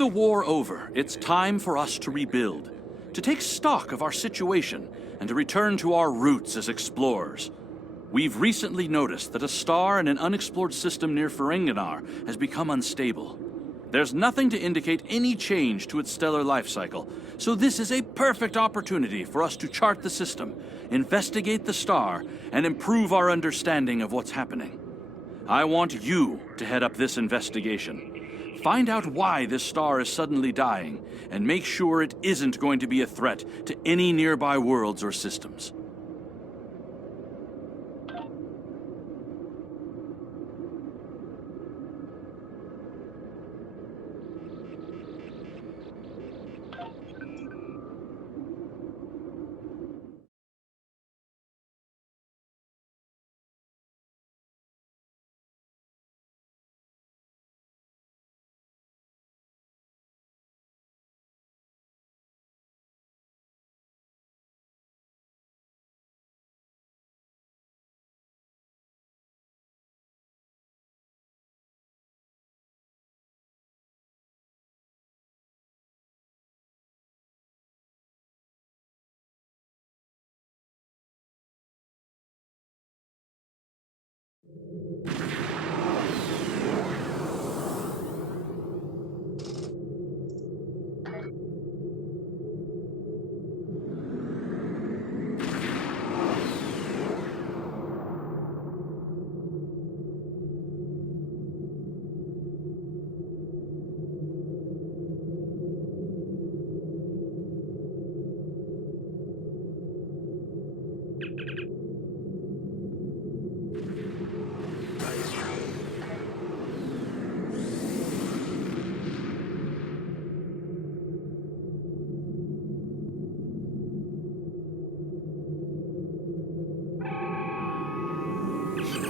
the war over, it's time for us to rebuild, to take stock of our situation, and to return to our roots as explorers. We've recently noticed that a star in an unexplored system near Ferenginar has become unstable. There's nothing to indicate any change to its stellar life cycle, so this is a perfect opportunity for us to chart the system, investigate the star, and improve our understanding of what's happening. I want you to head up this investigation. Find out why this star is suddenly dying, and make sure it isn't going to be a threat to any nearby worlds or systems.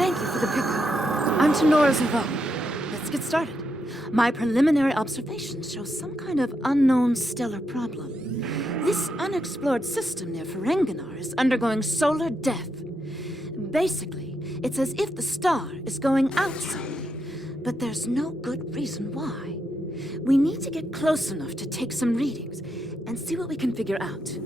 Thank you for the pickup. I'm Tenora Zuval. Let's get started. My preliminary observations show some kind of unknown stellar problem. This unexplored system near Ferenginar is undergoing solar death. Basically, it's as if the star is going out suddenly, but there's no good reason why. We need to get close enough to take some readings and see what we can figure out.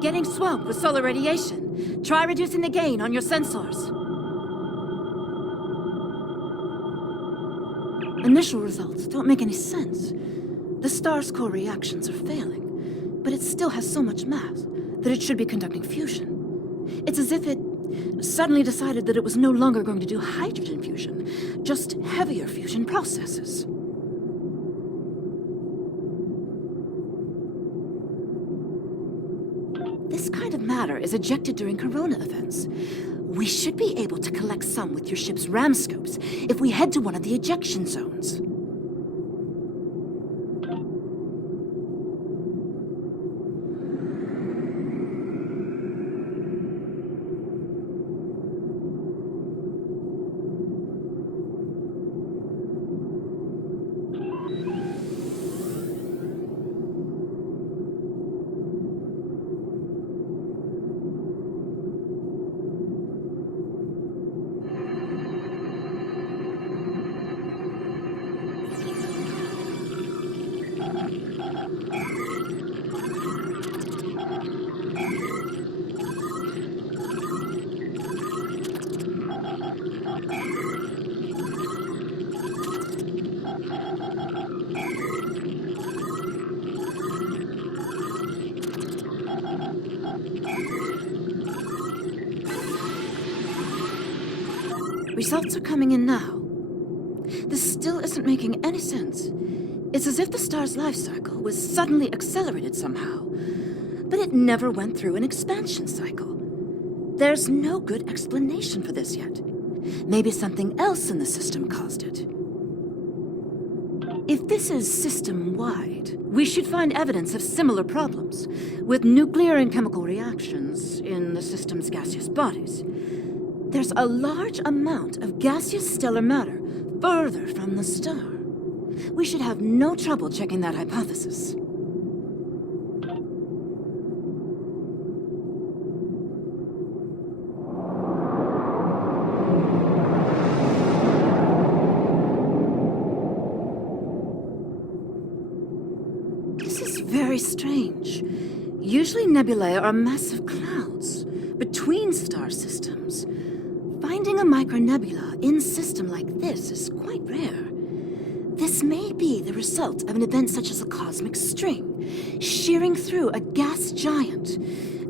Getting swamped with solar radiation. Try reducing the gain on your sensors. Initial results don't make any sense. The star's core reactions are failing, but it still has so much mass that it should be conducting fusion. It's as if it suddenly decided that it was no longer going to do hydrogen fusion, just heavier fusion processes. This kind of matter is ejected during corona events. We should be able to collect some with your ship's ram scopes if we head to one of the ejection zones. Results are coming in now. This still isn't making any sense. It's as if the star's life cycle was suddenly accelerated somehow, but it never went through an expansion cycle. There's no good explanation for this yet. Maybe something else in the system caused it. If this is system-wide, we should find evidence of similar problems, with nuclear and chemical reactions in the system's gaseous bodies. There's a large amount of gaseous stellar matter further from the star. We should have no trouble checking that hypothesis. This is very strange. Usually nebulae are massive clouds between star systems. Finding a micronebula in a system like this is quite rare. This may be the result of an event such as a cosmic string, shearing through a gas giant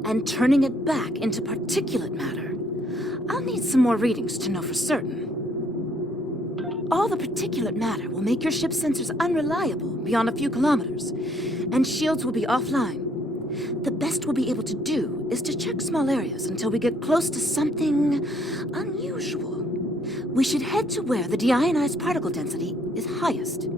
and turning it back into particulate matter. I'll need some more readings to know for certain. All the particulate matter will make your ship's sensors unreliable beyond a few kilometers, and shields will be offline. The best we'll be able to do is to check small areas until we get close to something unusual. We should head to where the deionized particle density is highest.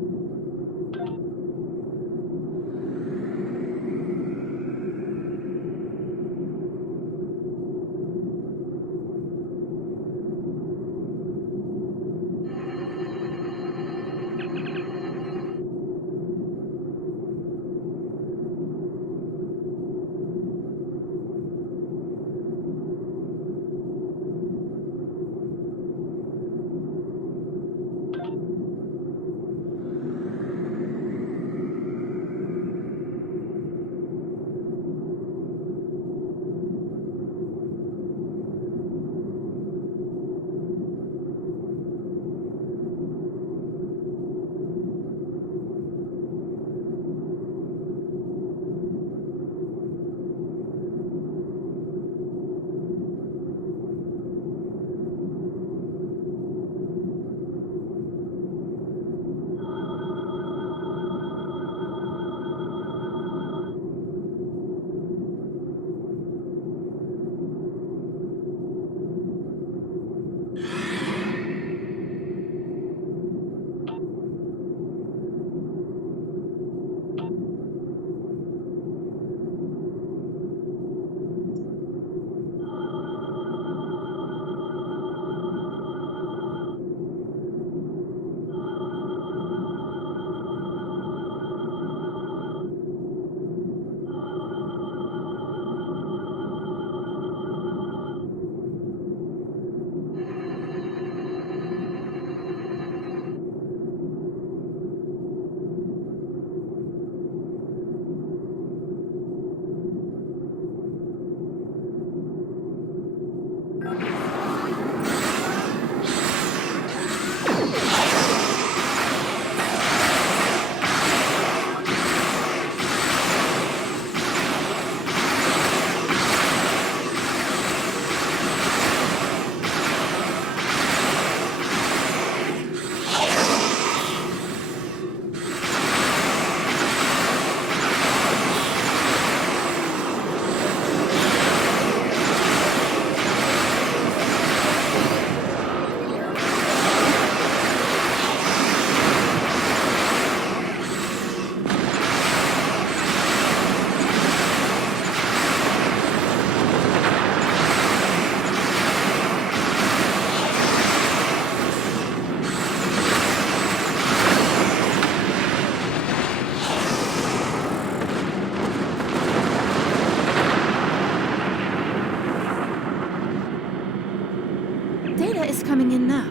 coming in now.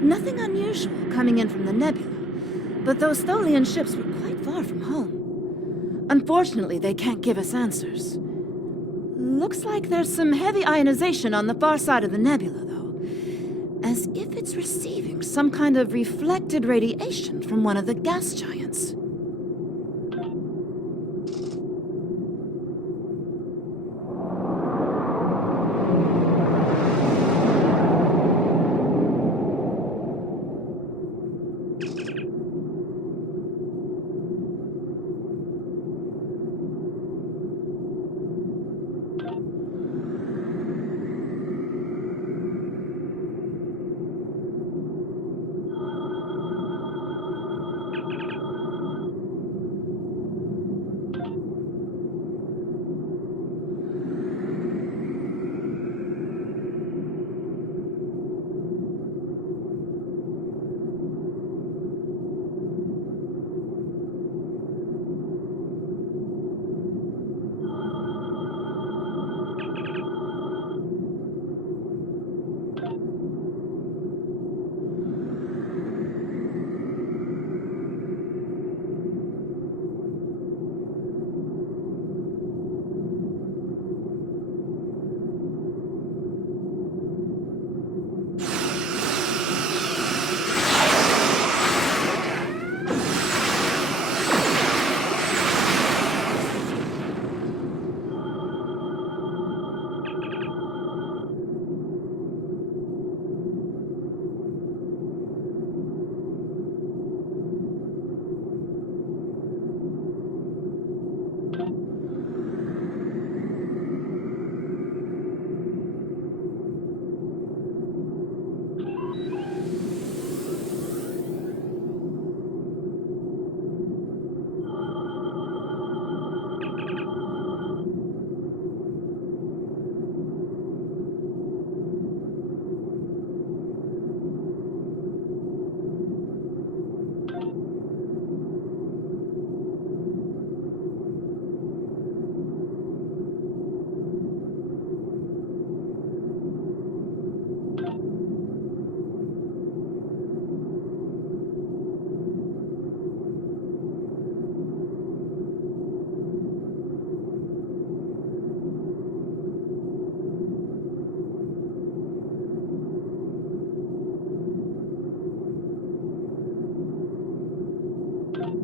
Nothing unusual coming in from the nebula, but those Tholian ships were quite far from home. Unfortunately, they can't give us answers. Looks like there's some heavy ionization on the far side of the nebula, though. As if it's receiving some kind of reflected radiation from one of the gas giants.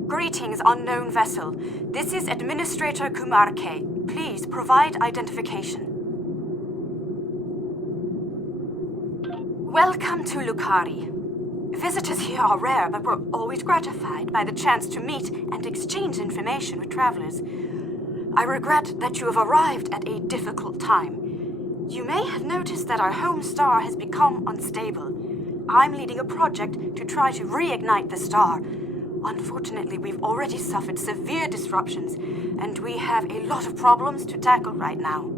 Greetings, unknown vessel. This is Administrator Kumarke. Please provide identification. Welcome to Lukari. Visitors here are rare, but we're always gratified by the chance to meet and exchange information with travelers. I regret that you have arrived at a difficult time. You may have noticed that our home star has become unstable. I'm leading a project to try to reignite the star. Unfortunately, we've already suffered severe disruptions, and we have a lot of problems to tackle right now.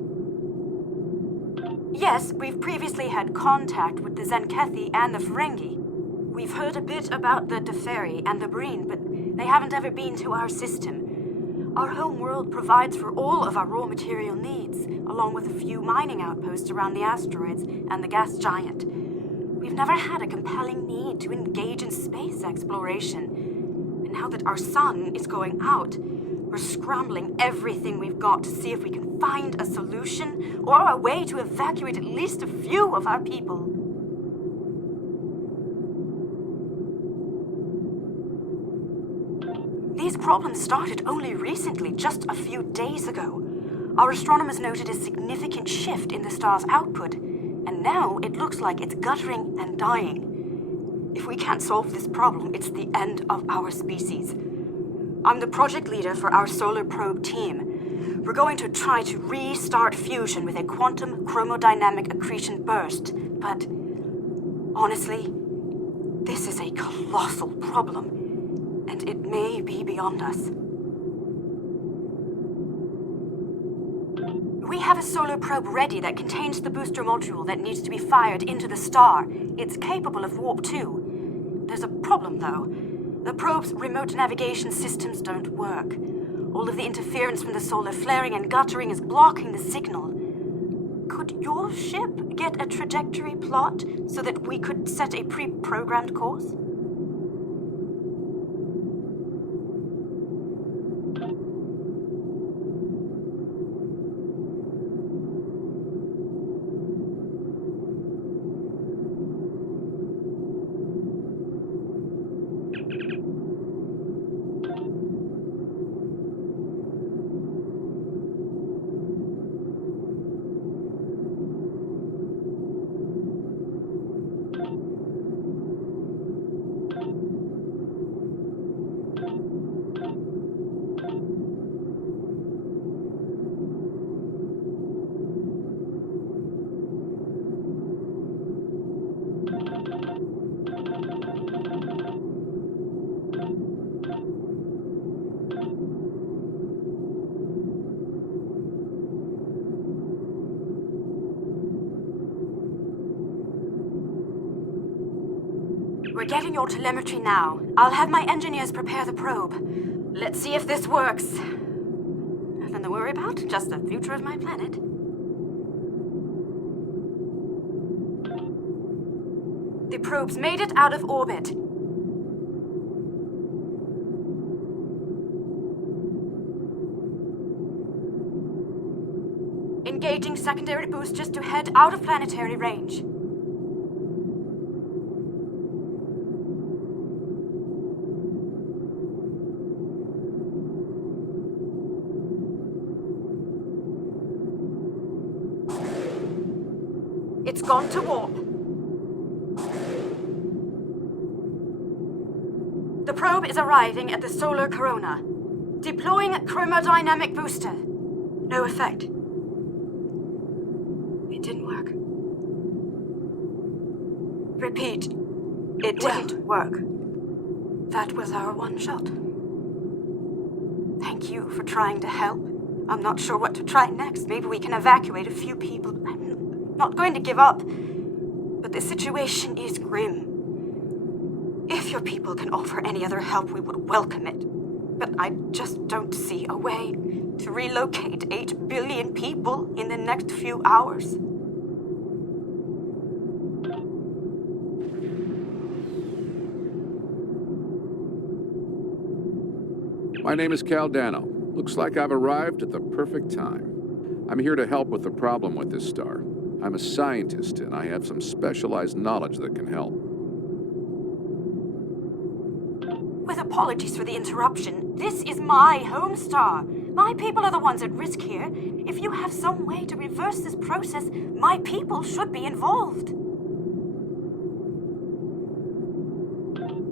Yes, we've previously had contact with the Zenkethi and the Ferengi. We've heard a bit about the Teferi and the Breen, but they haven't ever been to our system. Our home world provides for all of our raw material needs, along with a few mining outposts around the asteroids and the gas giant. We've never had a compelling need to engage in space exploration. And now that our sun is going out, we're scrambling everything we've got to see if we can find a solution or a way to evacuate at least a few of our people. These problems started only recently, just a few days ago. Our astronomers noted a significant shift in the star's output, and now it looks like it's guttering and dying. If we can't solve this problem, it's the end of our species. I'm the project leader for our solar probe team. We're going to try to restart fusion with a quantum chromodynamic accretion burst, but honestly, this is a colossal problem, and it may be beyond us. We have a solar probe ready that contains the booster module that needs to be fired into the star. It's capable of warp 2. There's a problem, though. The probe's remote navigation systems don't work. All of the interference from the solar flaring and guttering is blocking the signal. Could your ship get a trajectory plot so that we could set a pre-programmed course? We're getting your telemetry now. I'll have my engineers prepare the probe. Let's see if this works. Nothing to worry about, just the future of my planet. The probe's made it out of orbit. Engaging secondary boosters to head out of planetary range. It's gone to warp. The probe is arriving at the solar corona. Deploying chromodynamic booster. No effect. It didn't work. Repeat. It didn't work. That was our one shot. Thank you for trying to help. I'm not sure what to try next. Maybe we can evacuate a few people. I'm not going to give up. But the situation is grim. If your people can offer any other help, we would welcome it. But I just don't see a way to relocate 8 billion people in the next few hours. My name is Caldano. Looks like I've arrived at the perfect time. I'm here to help with the problem with this star. I'm a scientist, and I have some specialized knowledge that can help. With apologies for the interruption, this is my home star. My people are the ones at risk here. If you have some way to reverse this process, my people should be involved.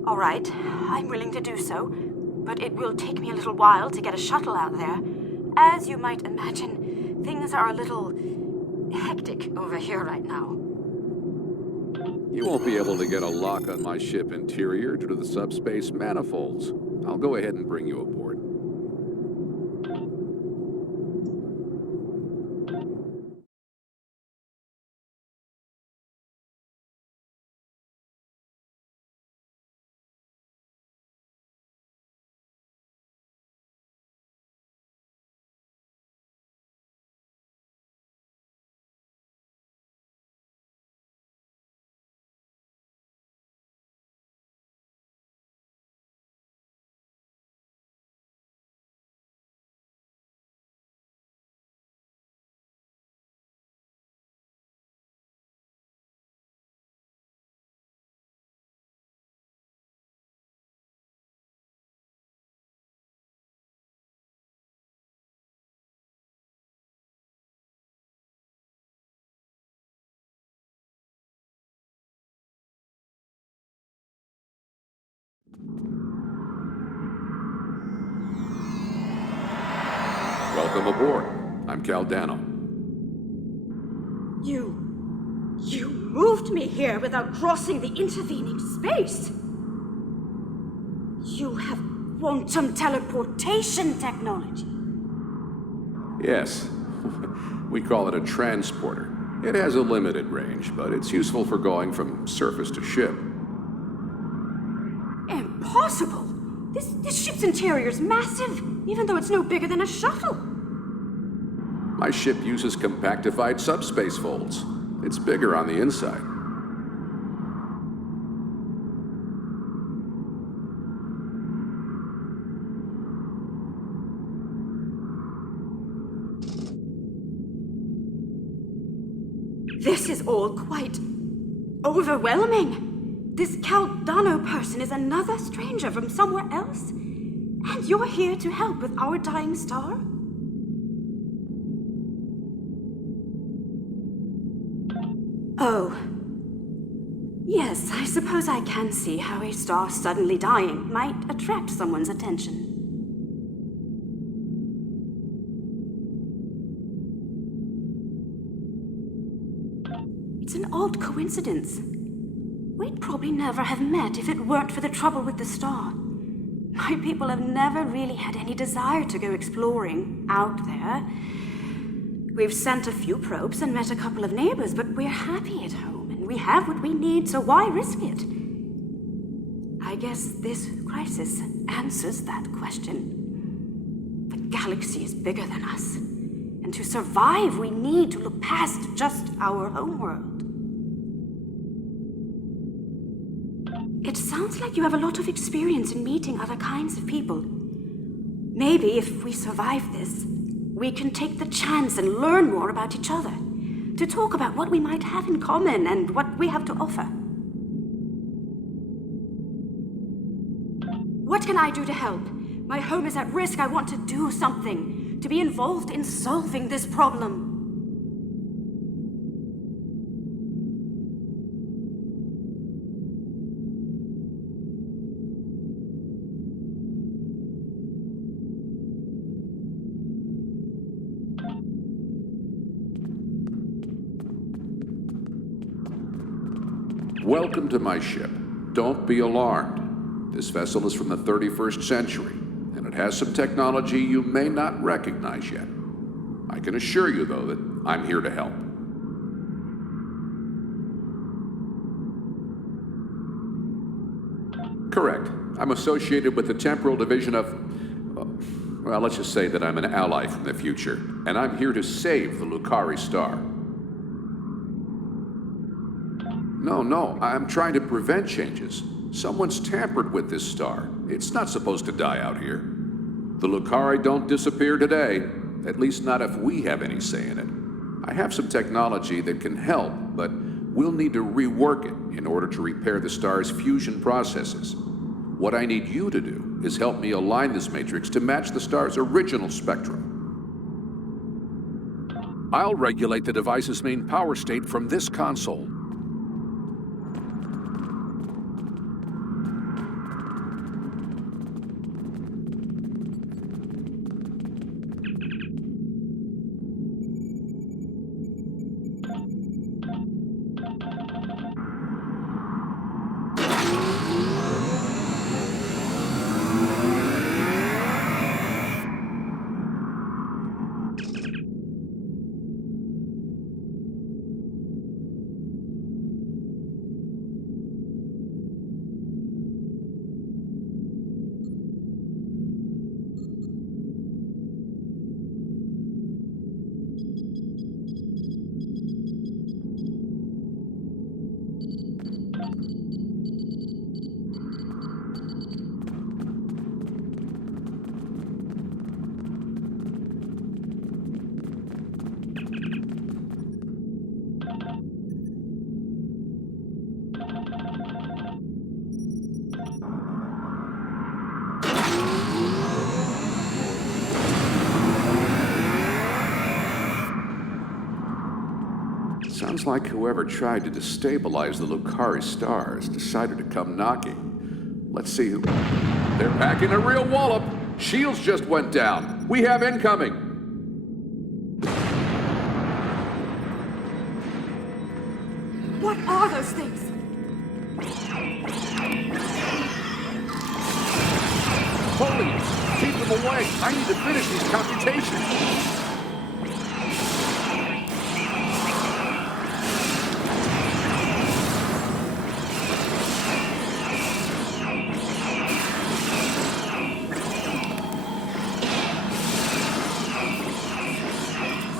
All right, I'm willing to do so, but it will take me a little while to get a shuttle out there. As you might imagine, things are a little hectic over here right now. You won't be able to get a lock on my ship interior due to the subspace manifolds. I'll go ahead and bring you aboard. Welcome aboard. I'm Caldano. You moved me here without crossing the intervening space. You have quantum teleportation technology. Yes. We call it a transporter. It has a limited range, but it's useful for going from surface to ship. Impossible! This ship's interior is massive, even though it's no bigger than a shuttle. My ship uses compactified subspace folds. It's bigger on the inside. This is all quite overwhelming. This Caldano person is another stranger from somewhere else, and you're here to help with our dying star? Oh. Yes, I suppose I can see how a star suddenly dying might attract someone's attention. It's an odd coincidence. We'd probably never have met if it weren't for the trouble with the star. My people have never really had any desire to go exploring out there. We've sent a few probes and met a couple of neighbors, but we're happy at home, and we have what we need, so why risk it? I guess this crisis answers that question. The galaxy is bigger than us, and to survive, we need to look past just our homeworld. It sounds like you have a lot of experience in meeting other kinds of people. Maybe if we survive this, we can take the chance and learn more about each other, to talk about what we might have in common and what we have to offer. What can I do to help? My home is at risk. I want to do something, to be involved in solving this problem. Welcome to my ship. Don't be alarmed. This vessel is from the 31st century, and it has some technology you may not recognize yet. I can assure you, though, that I'm here to help. Correct. I'm associated with the temporal division of... well, let's just say that I'm an ally from the future, and I'm here to save the Lucari star. No, I'm trying to prevent changes. Someone's tampered with this star. It's not supposed to die out here. The Lucari don't disappear today, at least not if we have any say in it. I have some technology that can help, but we'll need to rework it in order to repair the star's fusion processes. What I need you to do is help me align this matrix to match the star's original spectrum. I'll regulate the device's main power state from this console. Sounds like whoever tried to destabilize the Lucari stars decided to come knocking. Let's see who... They're packing a real wallop! Shields just went down! We have incoming! What are those things? Police! Keep them away! I need to finish these computations!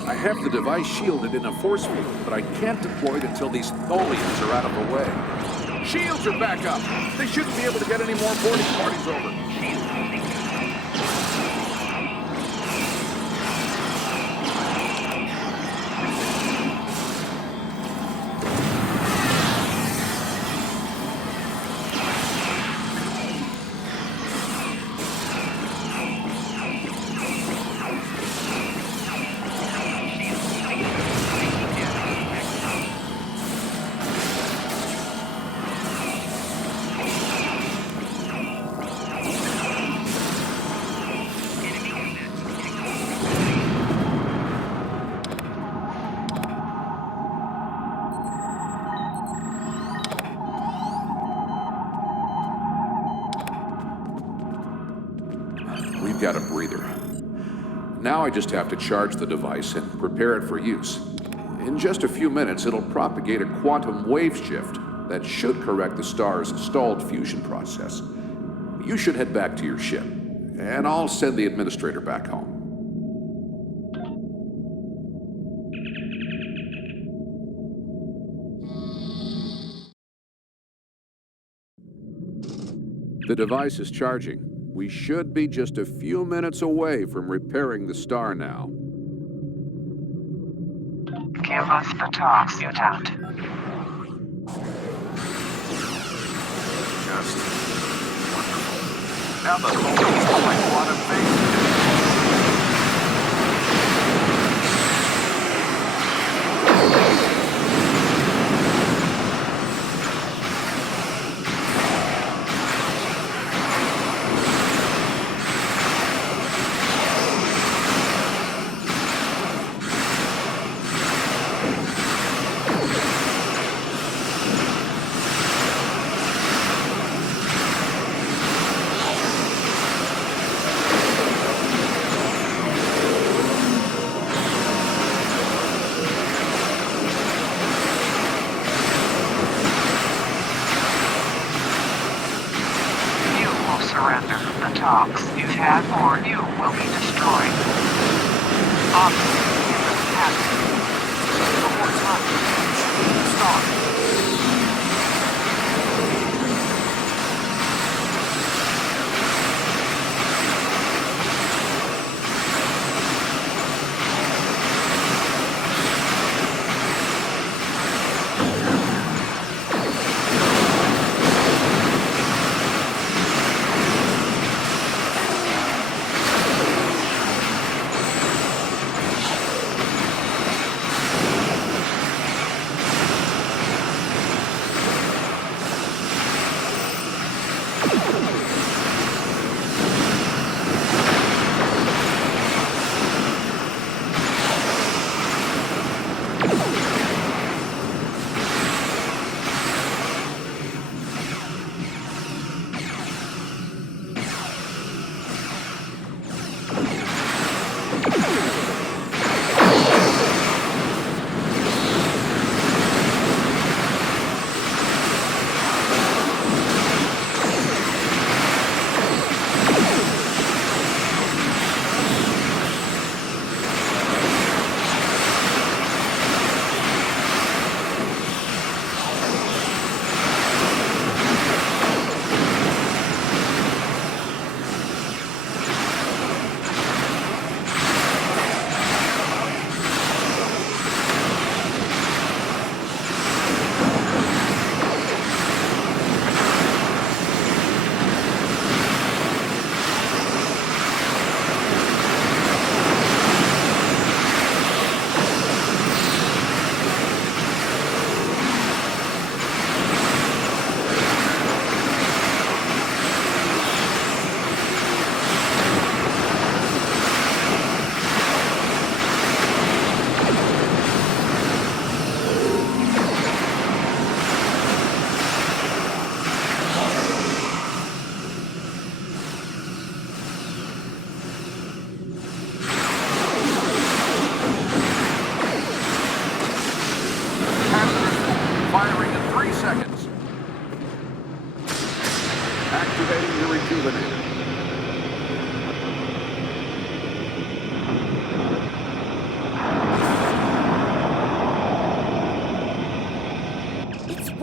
I have the device shielded in a force field, but I can't deploy it until these Tholians are out of the way. Shields are back up. They shouldn't be able to get any more boarding parties over. We've got a breather. Now I just have to charge the device and prepare it for use. In just a few minutes, it'll propagate a quantum wave shift that should correct the star's stalled fusion process. You should head back to your ship, and I'll send the administrator back home. The device is charging. We should be just a few minutes away from repairing the star now. Give us the talks, mutant. Just wonderful. Now the whole thing's like quantum phase. Surrender the talks you've had, or you will be destroyed. Obviously, it doesn't happen. No more time. Stop.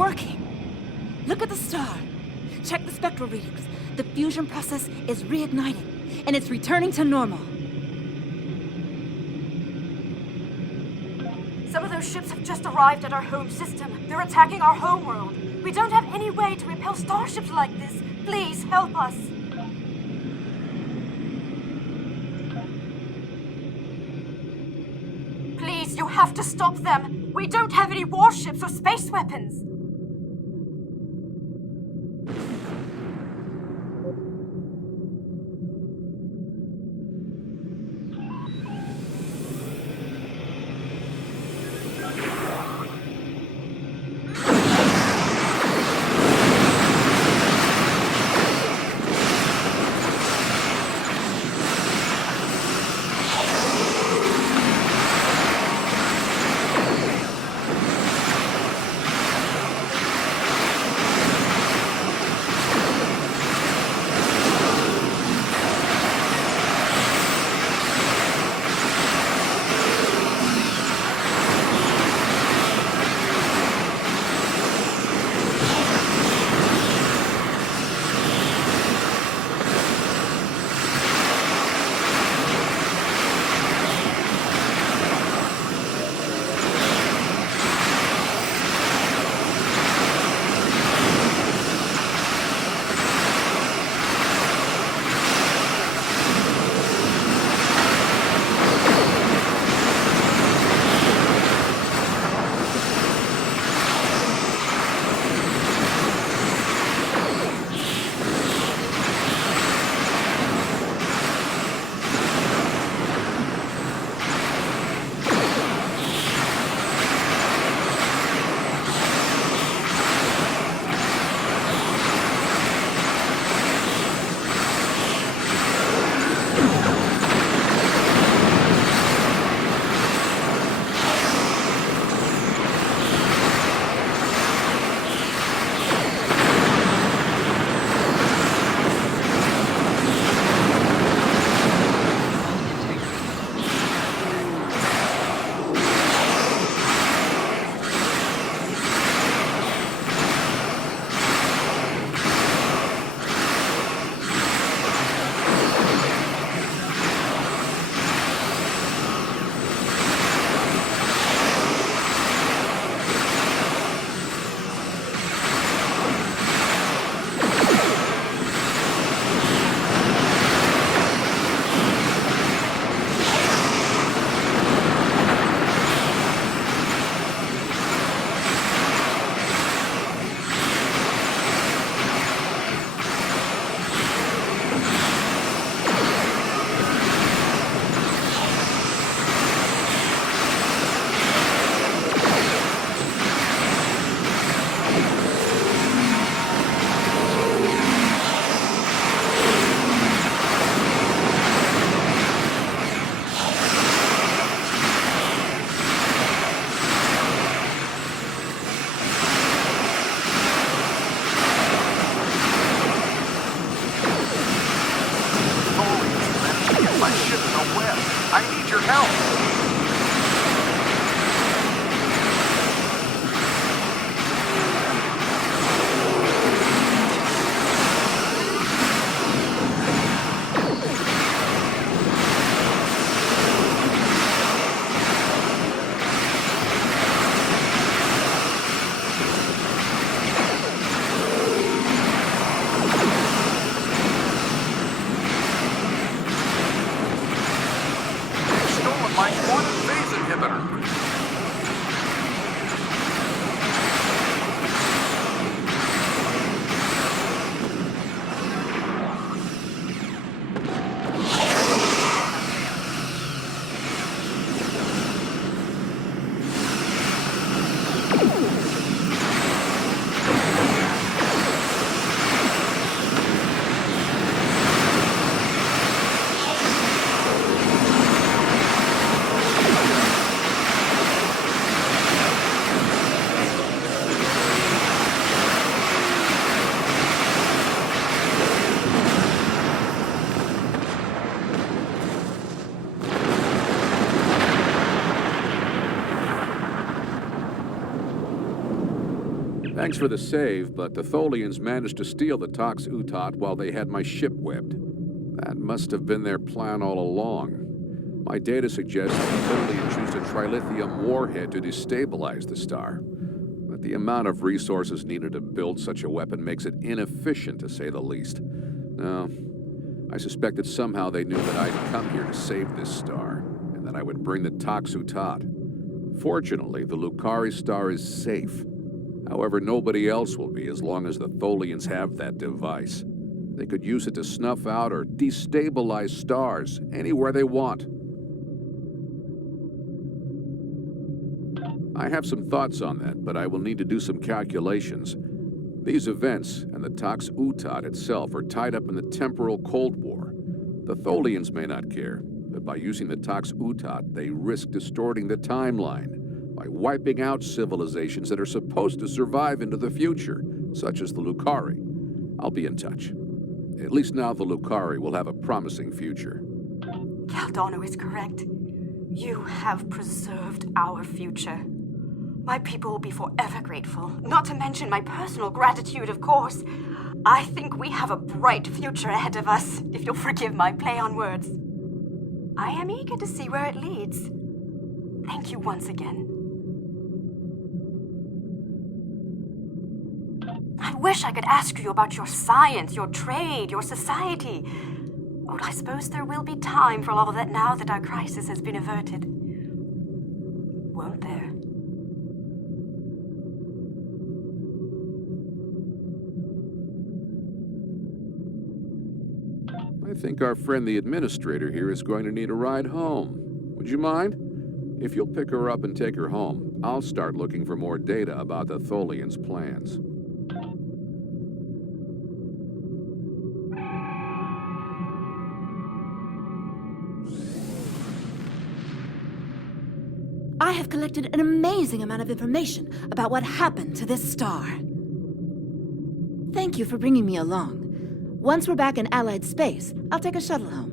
working. Look at the star. Check the spectral readings. The fusion process is reigniting, and it's returning to normal. Some of those ships have just arrived at our home system. They're attacking our homeworld. We don't have any way to repel starships like this. Please, help us. Please, you have to stop them. We don't have any warships or space weapons. Thanks for the save, but the Tholians managed to steal the Tox Utot while they had my ship webbed. That must have been their plan all along. My data suggests the Tholians used a trilithium warhead to destabilize the star. But the amount of resources needed to build such a weapon makes it inefficient, to say the least. No, I suspect that somehow they knew that I'd come here to save this star, and that I would bring the Tox Utot. Fortunately, the Lucari star is safe. However, nobody else will be as long as the Tholians have that device. They could use it to snuff out or destabilize stars anywhere they want. I have some thoughts on that, but I will need to do some calculations. These events and the Tox Utot itself are tied up in the temporal Cold War. The Tholians may not care, but by using the Tox Utot, they risk distorting the timeline by wiping out civilizations that are supposed to survive into the future, such as the Lucari. I'll be in touch. At least now the Lucari will have a promising future. Caldano is correct. You have preserved our future. My people will be forever grateful, not to mention my personal gratitude, of course. I think we have a bright future ahead of us, if you'll forgive my play on words. I am eager to see where it leads. Thank you once again. I wish I could ask you about your science, your trade, your society. But I suppose there will be time for all of that now that our crisis has been averted. Won't there? I think our friend the administrator here is going to need a ride home. Would you mind? If you'll pick her up and take her home, I'll start looking for more data about the Tholians' plans. I have collected an amazing amount of information about what happened to this star. Thank you for bringing me along. Once we're back in Allied space, I'll take a shuttle home.